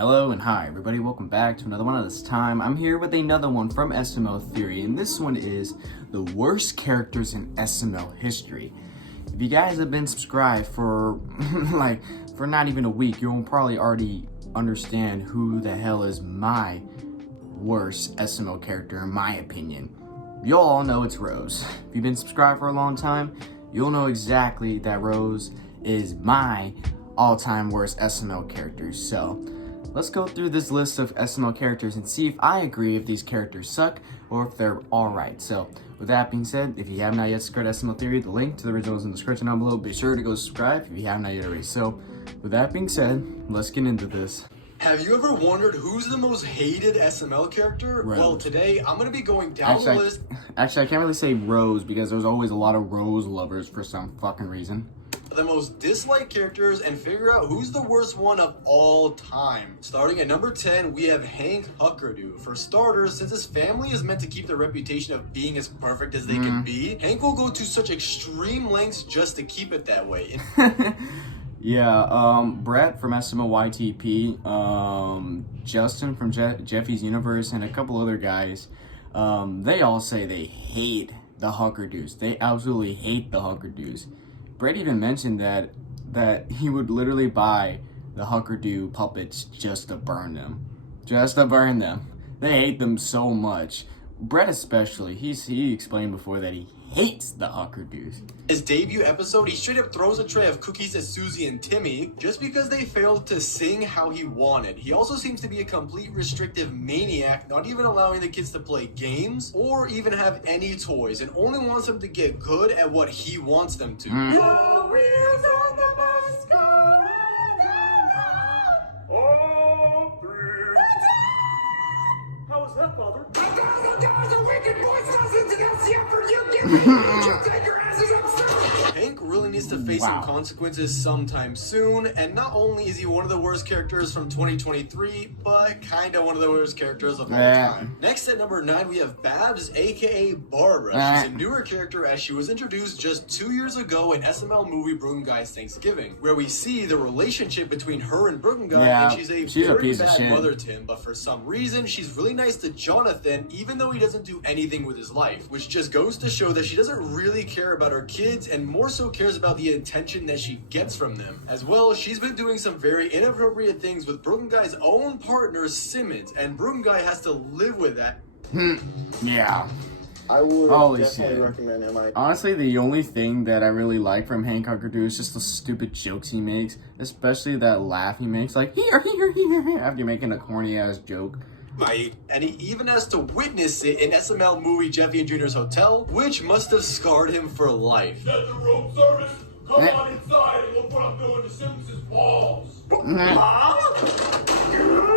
Hello and hi everybody, welcome back to another one. Of this time I'm here with another one from SML Theory, and this one is the worst characters in SML history. If you guys have been subscribed for for not even a week, you'll probably already understand who the hell is my worst SML character in my opinion. You'll all know it's Rose. If you've been subscribed for a long time, you'll know exactly that Rose is my all-time worst SML character. So let's go through this list of SML characters and see if I agree if these characters suck or if they're alright. So with that being said, if you have not yet subscribed to SML Theory, the link to the original is in the description down below. Be sure to go subscribe if you have not yet already. So with that being said, let's get into this. Have you ever wondered who's the most hated SML character? Rose. Well, today I'm going to be going down the list. Actually, I can't really say Rose because there's always a lot of Rose lovers for some fucking reason. The most disliked characters and figure out who's the worst one of all time. Starting at number 10, we have Hank Huckerdoo. For starters, since his family is meant to keep the reputation of being as perfect as they can be, Hank will go to such extreme lengths just to keep it that way. Yeah, Brett from SMLYTP, Justin from Jeffy's Universe, and a couple other guys, they all say they hate the Huckerdoos. They absolutely hate the Huckerdoos. Brett even mentioned that he would literally buy the Huckerdoo puppets just to burn them. Just to burn them. They hate them so much. Brett especially, he explained before that he hates the Huckerdoos. His debut episode, he straight up throws a tray of cookies at Susie and Timmy just because they failed to sing how he wanted. He also seems to be a complete restrictive maniac, not even allowing the kids to play games or even have any toys, and only wants them to get good at what he wants them to. Your wheels on the bus go round and round. All three. How was that, Father? A wicked boy doesn't announce the effort you give me. You take your asses upstairs. Hank really needs to face some consequences sometime soon, and not only is he one of the worst characters from 2023, but kinda one of the worst characters of all time. Next at number 9, we have Babs, aka Barbara. She's a newer character as she was introduced just 2 years ago in SML movie Broken Guy's Thanksgiving, where we see the relationship between her and Broken Guy, and she's a very piece of bad shit. mother to him, but for some reason, she's really nice to Jonathan, even though he doesn't do anything with his life, which just goes to show that she doesn't really care about her kids and more so cares about the attention that she gets from them. As well, she's been doing some very inappropriate things with Broken Guy's own partner, Simmons, and Broken Guy has to live with that. Yeah. I would Holy definitely shit. recommend MIT. Honestly, the only thing that I really like from Hank Huckerdoo is just the stupid jokes he makes, especially that laugh he makes, like, here, after making a corny-ass joke. And he even has to witness it in SML movie Jeffy and Junior's Hotel, which must have scarred him for life. Get the room service. Come on inside and we'll put up doing the Simpsons balls.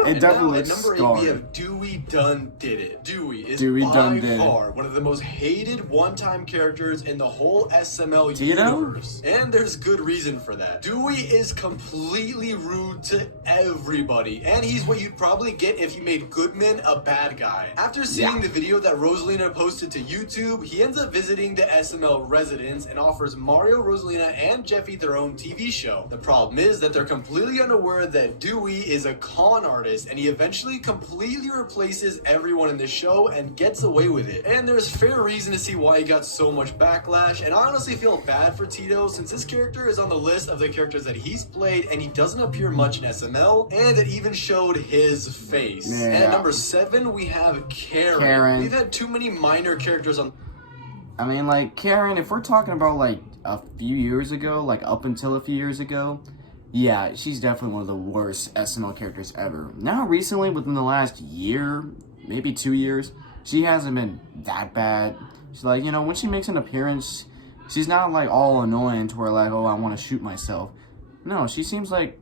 It definitely At number 8, we have Dewey Done Did It. Dewey is by far one of the most hated one-time characters in the whole SML universe. And there's good reason for that. Dewey is completely rude to everybody, and he's what you'd probably get if you made Goodman a bad guy. After seeing the video that Rosalina posted to YouTube, he ends up visiting the SML residence and offers Mario, Rosalina, and Jeffy their own TV show. The problem is that they're completely unaware that Dewey is a con artist, and he eventually completely replaces everyone in the show and gets away with it. And there's fair reason to see why he got so much backlash, and I honestly feel bad for Tito since this character is on the list of the characters that he's played and he doesn't appear much in SML, and it even showed his face. And at number 7, we have Karen. We've had too many minor characters on... I mean, like, Karen, if we're talking about, like, a few years ago, like, up until a few years ago, yeah, she's definitely one of the worst SML characters ever. Now, recently, within the last year, maybe 2 years, she hasn't been that bad. She's like, you know, when she makes an appearance, she's not, like, all annoying to where, like, oh, I want to shoot myself. No, she seems like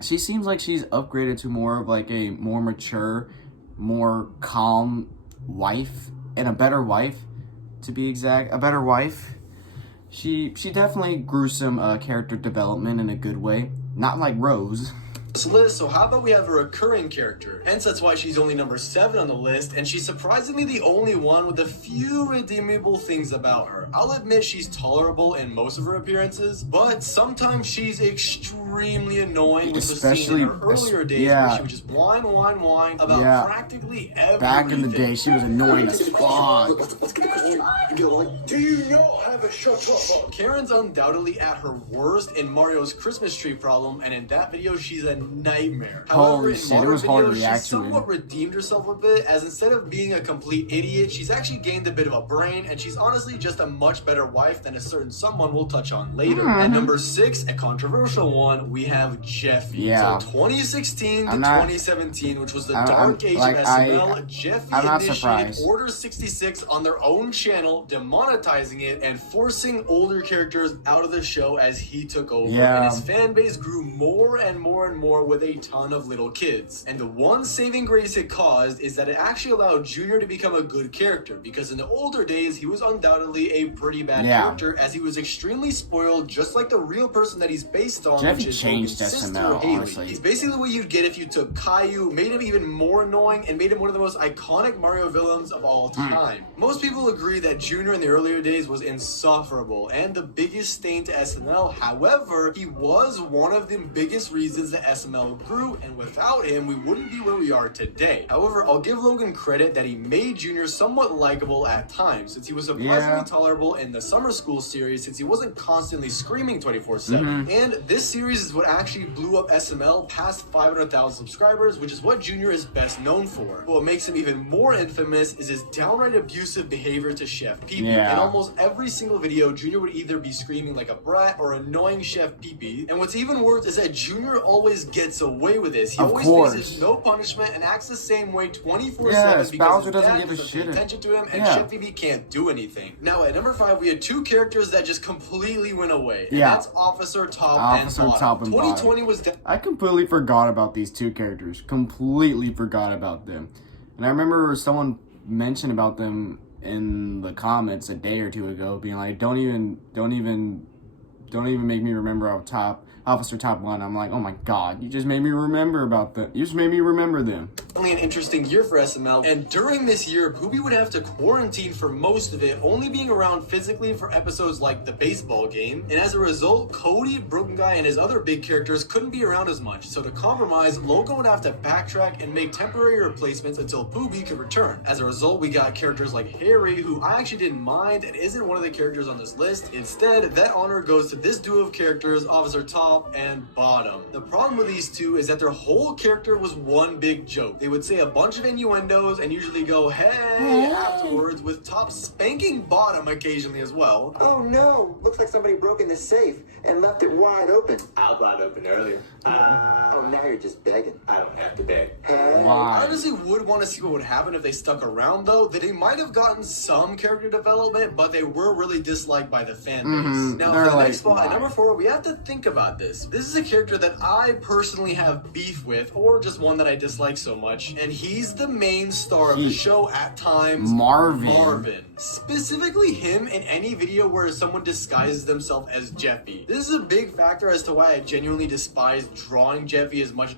she's upgraded to more of, like, a more mature, more calm wife, and a better wife, to be exact. A better wife. She definitely grew some character development in a good way. Not like Rose. this list, so how about we have a recurring character? Hence, that's why she's only number 7 on the list, and she's surprisingly the only one with a few redeemable things about her. I'll admit she's tolerable in most of her appearances, but sometimes she's extremely extremely annoying, which was seen Especially in her earlier days where she would just whine about practically everything. Back in the day, she was annoying as fuck. Do you know how to shut up? Karen's undoubtedly at her worst in Mario's Christmas tree problem, and in that video, she's a nightmare. However, Holy in shit, it was hard to react she to somewhat redeemed herself a bit, as instead of being a complete idiot, she's actually gained a bit of a brain, and she's honestly just a much better wife than a certain someone we'll touch on later. At number 6, a controversial one, we have Jeffy. Yeah. So 2016 to 2017, which was the dark age of SML, Jeffy initiated Order 66 on their own channel, demonetizing it and forcing older characters out of the show as he took over. And his fan base grew more and more and more with a ton of little kids. And the one saving grace it caused is that it actually allowed Junior to become a good character, because in the older days he was undoubtedly a pretty bad character, as he was extremely spoiled, just like the real person that he's based on, Jeffy which is changed Logan's sister, SML, Haley. honestly. He's basically what you'd get if you took Caillou, made him even more annoying, and made him one of the most iconic Mario villains of all time. Most people agree that Junior in the earlier days was insufferable and the biggest stain to SML. However, he was one of the biggest reasons that SML grew, and without him, we wouldn't be where we are today. However, I'll give Logan credit that he made Junior somewhat likable at times, since he was surprisingly tolerable in the summer school series, since he wasn't constantly screaming 24/7. And this series is what actually blew up SML past 500,000 subscribers, which is what Junior is best known for. But what makes him even more infamous is his downright abusive behavior to Chef Pee-Pee. In almost every single video, Junior would either be screaming like a brat or annoying Chef Pee-Pee. And what's even worse is that Junior always gets away with this. He always faces no punishment and acts the same way 24/7 because his dad doesn't pay attention to him, and Chef Pee-Pee can't do anything. Now at number 5, we had 2 characters that just completely went away. And that's Officer Top and Bottom. 2020 was I completely forgot about these 2 characters. Completely forgot about them. And I remember someone mentioned about them in the comments a day or 2 ago, being like, don't even make me remember Officer Top 1. I'm like, oh my god, you just made me remember about them. You just made me remember them. Only an interesting year for SML, and during this year, Poopy would have to quarantine for most of it, only being around physically for episodes like the baseball game, and as a result, Cody, Broken Guy, and his other big characters couldn't be around as much, so to compromise, Logan would have to backtrack and make temporary replacements until Poopy could return. As a result, we got characters like Harry, who I actually didn't mind and isn't one of the characters on this list. Instead, that honor goes to this duo of characters, Officer Top and Bottom. The problem with these 2 is that their whole character was one big joke. They would say a bunch of innuendos and usually go, hey, afterwards, with Top spanking Bottom occasionally as well. Oh no, looks like somebody broke in the safe and left it wide open. I was wide open earlier. Oh, now you're just begging. I don't have to beg. I honestly would want to see what would happen if they stuck around, though. That they might have gotten some character development, but they were really disliked by the fan base. Now, for the next spot, at number 4, we have to think about this. This is a character that I personally have beef with, or just one that I dislike so much, and he's the main star of the show at times, Marvin. Specifically him in any video where someone disguises themselves as Jeffy. This is a big factor as to why I genuinely despise drawing Jeffy as much.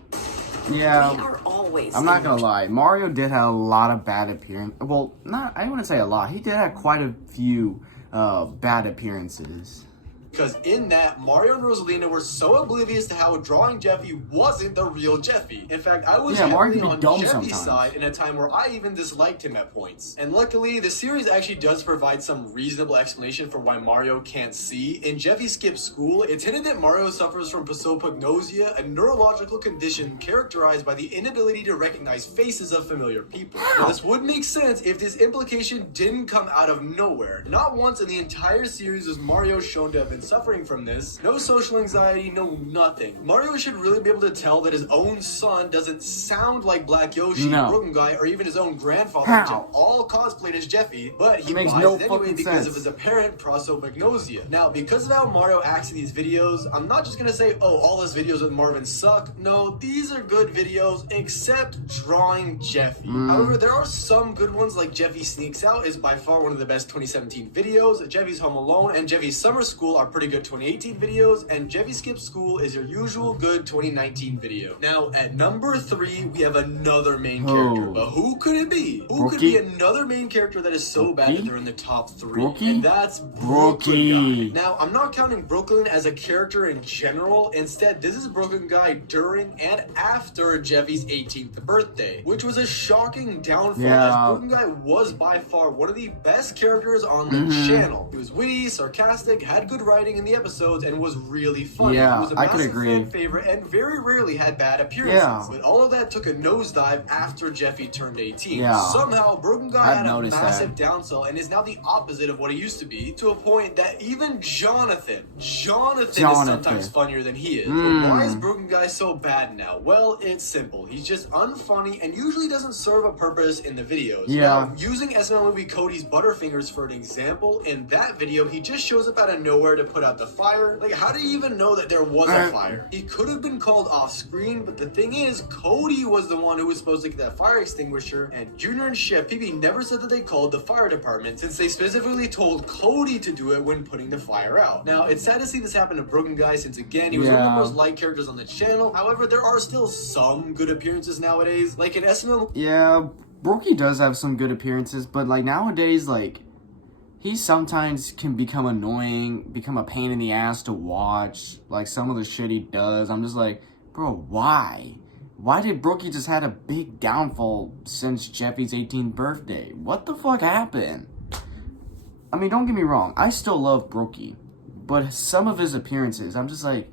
Yeah, we are always I'm not gonna lie. Mario did have a lot of bad appearances. Well, I wouldn't say a lot. He did have quite a few bad appearances. Because in that, Mario and Rosalina were so oblivious to how drawing Jeffy wasn't the real Jeffy. In fact, I was heavily on Jeffy's side in a time where I even disliked him at points. And luckily, the series actually does provide some reasonable explanation for why Mario can't see. In Jeffy Skips School, it's hinted that Mario suffers from prosopagnosia, a neurological condition characterized by the inability to recognize faces of familiar people. Now, this would make sense if this implication didn't come out of nowhere. Not once in the entire series was Mario shown to have been suffering from this. No social anxiety, no nothing. Mario should really be able to tell that his own son doesn't sound like Black Yoshi, Broken Guy, or even his own grandfather, which have all cosplayed as Jeffy, but he buys it anyway because of his apparent prosopagnosia. Now, because of how Mario acts in these videos, I'm not just gonna say, oh, all his videos with Marvin suck. No, these are good videos, except drawing Jeffy. However, there are some good ones, like Jeffy Sneaks Out is by far one of the best 2017 videos. Jeffy's Home Alone and Jeffy's Summer School are pretty good 2018 videos, and Jeffy Skips School is your usual good 2019 video. Now, at number 3, we have another main character, but who could it be? Who could be another main character that is so bad that they're in the top 3? And that's Brooklyn Guy. Now, I'm not counting Brooklyn as a character in general. Instead, this is Brooklyn Guy during and after Jeffy's 18th birthday, which was a shocking downfall, as Brooklyn Guy was by far one of the best characters on the channel. He was witty, sarcastic, had good writing in the episodes, and was really funny. He was a massive fan favorite and very rarely had bad appearances. But all of that took a nosedive after Jeffy turned 18. Somehow, Brooklyn Guy had a massive downsell and is now the opposite of what he used to be, to a point that even Jonathan is sometimes funnier than he is. But why is Brooklyn Guy so bad now? Well, it's simple. He's just unfunny and usually doesn't serve a purpose in the videos. Now, using SML movie Cody's Butterfingers for an example, in that video, he just shows up out of nowhere to put out the fire. Like, how do you even know that there was a fire? He could have been called off screen, but the thing is, Cody was the one who was supposed to get that fire extinguisher, and Junior and Chef PB never said that they called the fire department, since they specifically told Cody to do it when putting the fire out. Now, it's sad to see this happen to Brooklyn Guy, since again, he was one of the most liked characters on the channel. However, there are still some good appearances nowadays, like in SML. Yeah, Brookie does have some good appearances, but like nowadays, like, he sometimes can become annoying, become a pain in the ass to watch. Like, some of the shit he does, I'm just like, bro, why? Why did Brookie just had a big downfall since Jeffy's 18th birthday? What the fuck happened? I mean, don't get me wrong, I still love Brookie, but some of his appearances, I'm just like,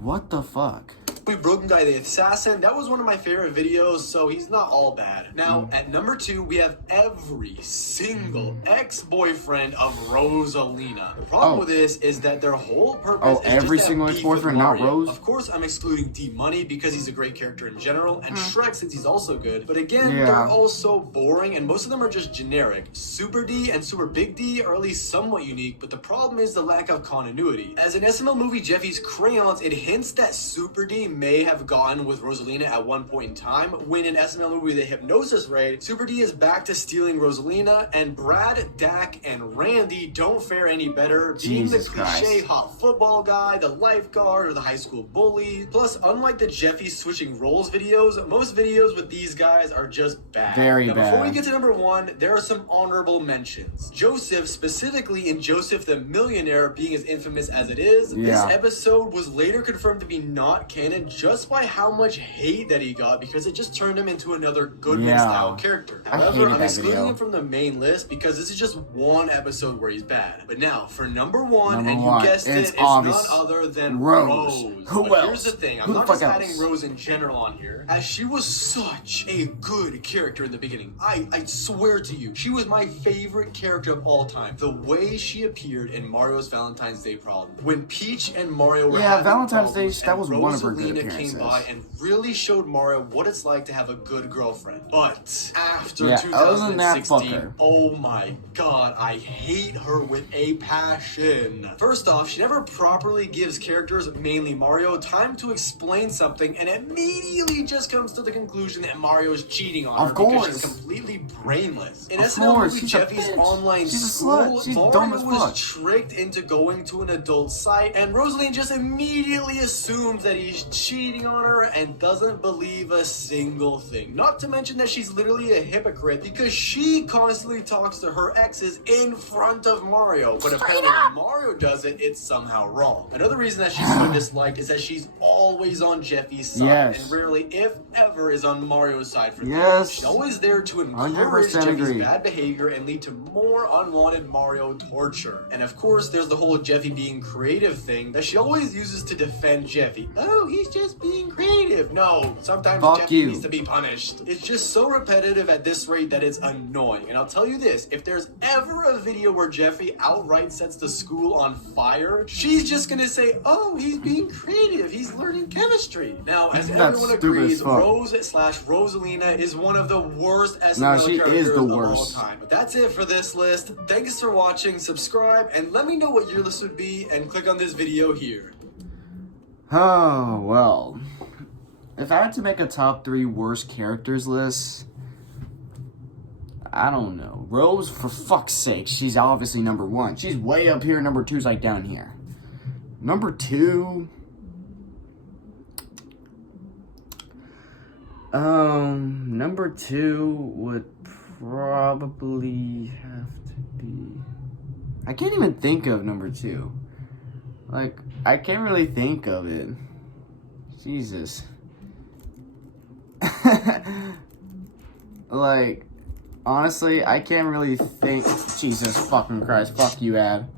what the fuck? Brooklyn Guy the Assassin, that was one of my favorite videos, so he's not all bad. Now, at number 2, we have every single ex-boyfriend of Rosalina. The problem with this is that their whole purpose is every just single ex-boyfriend, not Rose? Of course, I'm excluding D-Money because he's a great character in general, and Shrek since he's also good. But again, they're all so boring, and most of them are just generic. Super D and Super Big D are at least somewhat unique, but the problem is the lack of continuity. As in SML movie Jeffy's Crayons, it hints that Super D may have gotten with Rosalina at one point in time, when in SML movie The Hypnosis Raid, Super D is back to stealing Rosalina, and Brad, Dak, and Randy don't fare any better, being the cliche hot football guy, the lifeguard, or the high school bully. Plus, unlike the Jeffy switching roles videos, most videos with these guys are just bad. Very bad. Before we get to number 1, there are some honorable mentions. Joseph, specifically in Joseph the Millionaire, being as infamous as it is, this episode was later confirmed to be not canon just by how much hate that he got, because it just turned him into another Goodman style character. However, I'm excluding him from the main list because this is just one episode where he's bad. But now, for number 1, and you guessed it, it's none other than Rose. Who else? Here's the thing, I'm not just adding Rose in general on here, as she was such a good character in the beginning. I swear to you, she was my favorite character of all time. The way she appeared in Mario's Valentine's Day problem. When Peach and Mario were having Valentine's Day, problems, that was one of her good Rosalina came by and really showed Mario what it's like to have a good girlfriend. But after 2016, oh my god, I hate her with a passion. First off, she never properly gives characters, mainly Mario, time to explain something, and immediately just comes to the conclusion that Mario is cheating on her because she's completely brainless. In SML movie Jeffy's online school, Mario was tricked into going to an adult site, and Rosalina just immediately assumes that he's cheating on her and doesn't believe a single thing. Not to mention that she's literally a hypocrite because she constantly talks to her exes in front of Mario, but apparently when Mario does it, it's somehow wrong. Another reason that she's so disliked is that she's always on Jeffy's side and rarely, if ever, is on Mario's side for things. She's always there to encourage Jeffy's bad behavior and lead to more unwanted Mario torture. And of course, there's the whole Jeffy being creative thing that she always uses to defend Jeffy. Oh, he's just being creative. No, sometimes Jeffy needs to be punished. It's just so repetitive at this rate that it's annoying. And I'll tell you this, if there's ever a video where Jeffy outright sets the school on fire, she's just gonna say, oh, he's being creative, he's learning chemistry. Now, as everyone agrees, Rose/Rosalina is one of the worst SML characters of all time. But that's it for this list. Thanks for watching, subscribe, and let me know what your list would be, and click on this video here. Oh, well. If I had to make a top 3 worst characters list, I don't know. Rose, for fuck's sake, she's obviously number 1. She's way up here. Number 2's like down here. Number 2. Number 2 would probably have to be. I can't even think of number 2. Like, I can't really think of it. Jesus. Like, honestly, I can't really think. Jesus fucking Christ. Fuck you, Ad.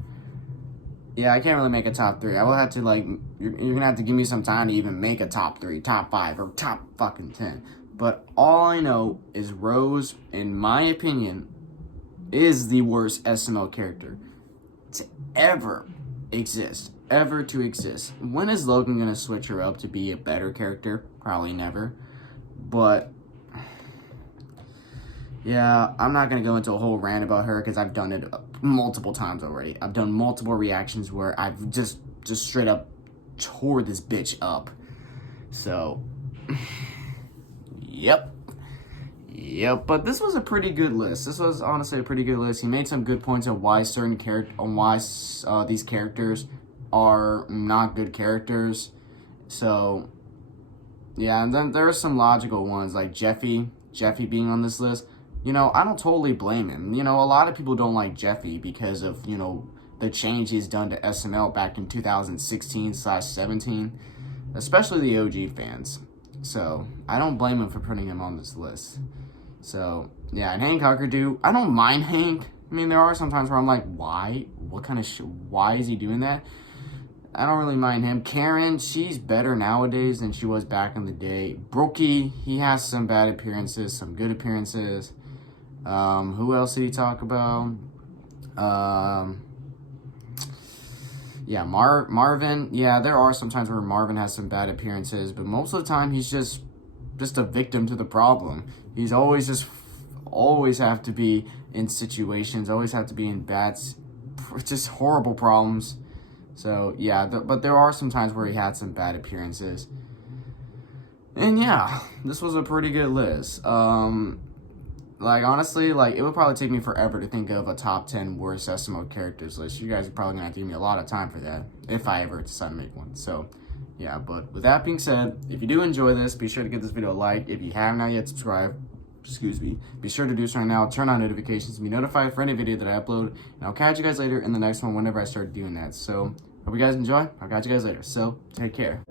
Yeah, I can't really make a top 3. I will have to, like, you're gonna have to give me some time to even make a top 3, top 5, or top fucking 10. But all I know is Rose, in my opinion, is the worst SML character to ever exist. Ever to exist. When is Logan gonna switch her up to be a better character? Probably never. But yeah, I'm not gonna go into a whole rant about her because I've done it multiple times already. I've done multiple reactions where I've just straight up tore this bitch up. So, yep. But this was a pretty good list. This was honestly a pretty good list. He made some good points on why these characters are not good characters. So, yeah, and then there are some logical ones like Jeffy being on this list. You know, I don't totally blame him. You know, a lot of people don't like Jeffy because of, you know, the change he's done to SML back in 2016/17, especially the OG fans. So, I don't blame him for putting him on this list. So, yeah, and Hank Huckerdoo, I don't mind Hank. I mean, there are some times where I'm like, why? What kind of why is he doing that? I don't really mind him. Karen, she's better nowadays than she was back in the day. Brookie, he has some bad appearances, some good appearances. Who else did he talk about? Yeah, Marvin. Yeah, there are some times where Marvin has some bad appearances, but most of the time he's just a victim to the problem. He's always have to be in situations, always have to be in just horrible problems. So, yeah, but there are some times where he had some bad appearances. And, yeah, this was a pretty good list. Like, honestly, like, it would probably take me forever to think of a top 10 worst SML characters list. You guys are probably going to have to give me a lot of time for that, if I ever decide to make one. So, yeah, but with that being said, if you do enjoy this, be sure to give this video a like. If you have not yet subscribed, be sure to do so right now. Turn on notifications to be notified for any video that I upload. And I'll catch you guys later in the next one whenever I start doing that. So, hope you guys enjoy. I'll catch you guys later. So, take care.